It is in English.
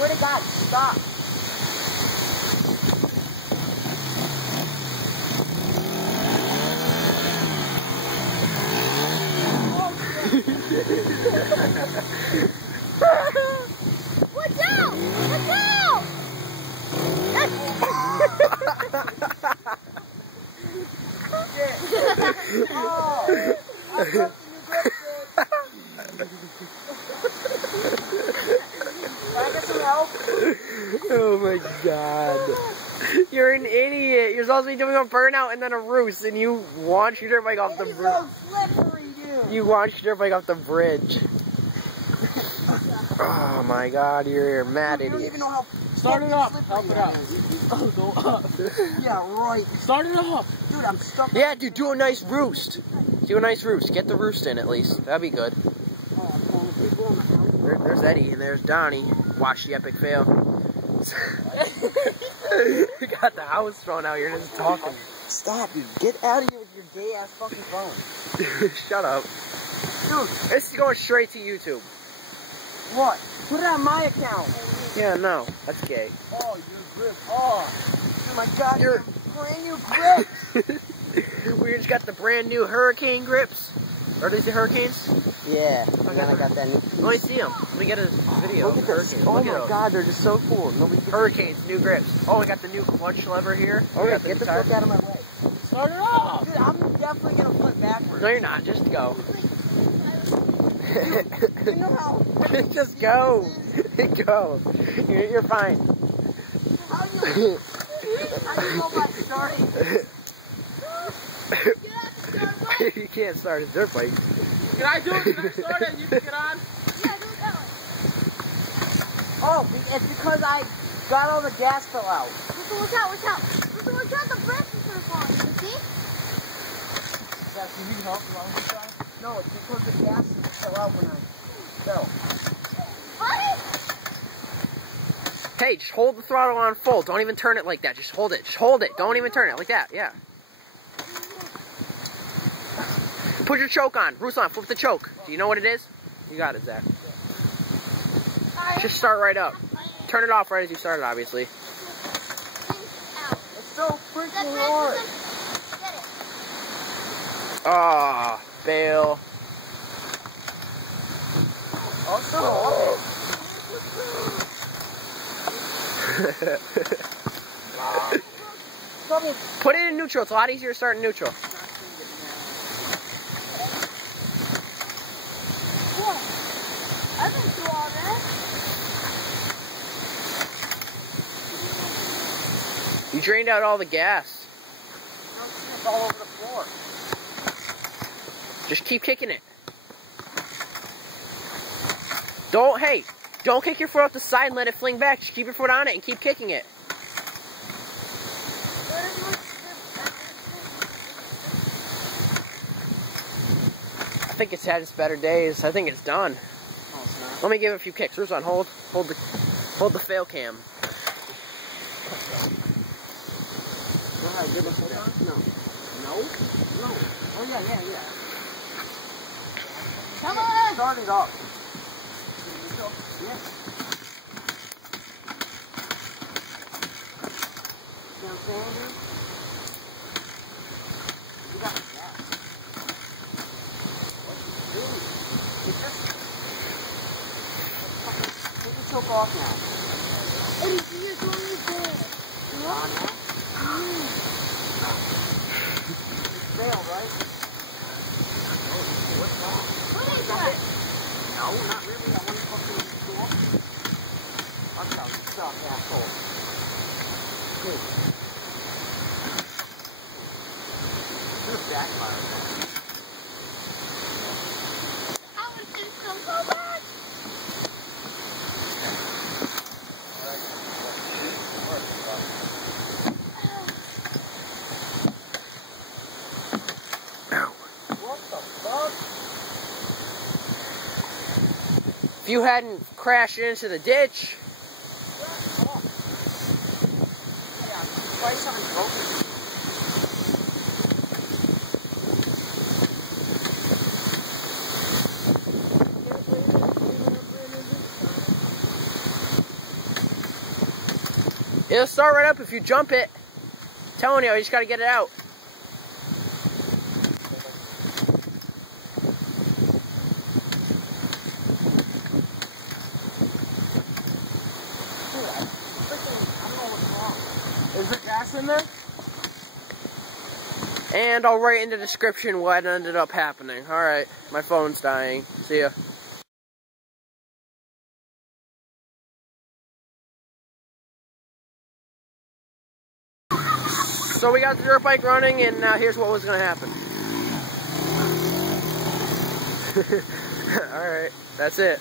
swear to God, stop. Watch out! Watch out! Oh, I got some help. Oh my God. You're an idiot. You're supposed to be doing a burnout and then a roost, and you launch your dirt bike off the bridge. So slippery, dude. You launched your dirt bike off the bridge. Oh my God, you're a mad You don't idiot. even know how. Start it up. slippery Help it that out. is. Go up. Yeah, right. Start it up. Dude, I'm stuck. Yeah, dude, do a nice roost. Do a nice roost. Get the roost in at least. That'd be good. Oh, I'm calling the people on the house. There's Eddie and there's Donnie. Watch the epic fail. You got the house phone out here and just talking. Stop, dude. Get out of here with your gay ass fucking phone. Shut up. Dude, This is going straight to YouTube. what? Put it on my account. Yeah, no. That's gay. Oh, your grip. Oh my God, your brand new grip. We just got the brand new hurricane grips. Are these the hurricanes? Yeah, and then I got that new. Let me see them. Let me get a video. Look at this. Hurricanes. Oh Look at my those. God, they're just so cool. Nobody. Hurricanes, new grips. Oh, we got the new clutch lever here. Oh, We yeah, got get the new tire. fuck out of my way. Start it up. Dude, I'm definitely gonna flip backwards. No, you're not. Just go. You know how? Just go. Go. You're fine. How you go by starting? You can't start a dirt bike. Can I do it? Can I start it? You can get on. Yeah, do it that way. Oh, it's because I got all the gas fell out. Ruslan, watch out, watch out. Ruslan, watch out, the branches are falling. You see? Zach, you need help along this side? No, it's because the gas fell out when I fell. What? Hey, just hold the throttle on full. Don't even turn it like that. Just hold it. Just hold it. Don't even turn it like that. Yeah. Put your choke on. Ruslan, flip the choke. Do you know what it is? You got it, Zach. Just start right up. Turn it off right as you started, obviously. It's so freaking hard. Get it. Ah, fail. Oh, it's still off it. Put it in neutral. It's a lot easier to start in neutral. I didn't do all that. You drained out all the gas. It's all over the floor. Just keep kicking it. Don't kick your foot off the side and let it fling back. Just keep your foot on it and keep kicking it. I think it's had its better days. I think it's done. Oh, it's not. Let me give it a few kicks. Ruslan, hold the fail cam. Alright, give it a foot on? No. No? No. Oh, yeah. Come on. Start it up. Yes. You know what I'm saying, dude? You got the gas. What you doing? It's just... Take the choke off now. Eddie, see you're doing this thing. On now. Fail, right? What's wrong? What is that? No, not really. I want to fucking go up. Watch out, you suck, asshole. Good. It's gonna backfire, man. I want to do so bad. What the fuck? If you hadn't crashed into the ditch, Yeah, why is something broken? It'll start right up if you jump it. I'm telling you, you just gotta get it out. Is there gas in there? And I'll write in the description what ended up happening. Alright, my phone's dying. See ya. So we got the dirt bike running, and now here's what was going to happen. Alright, that's it.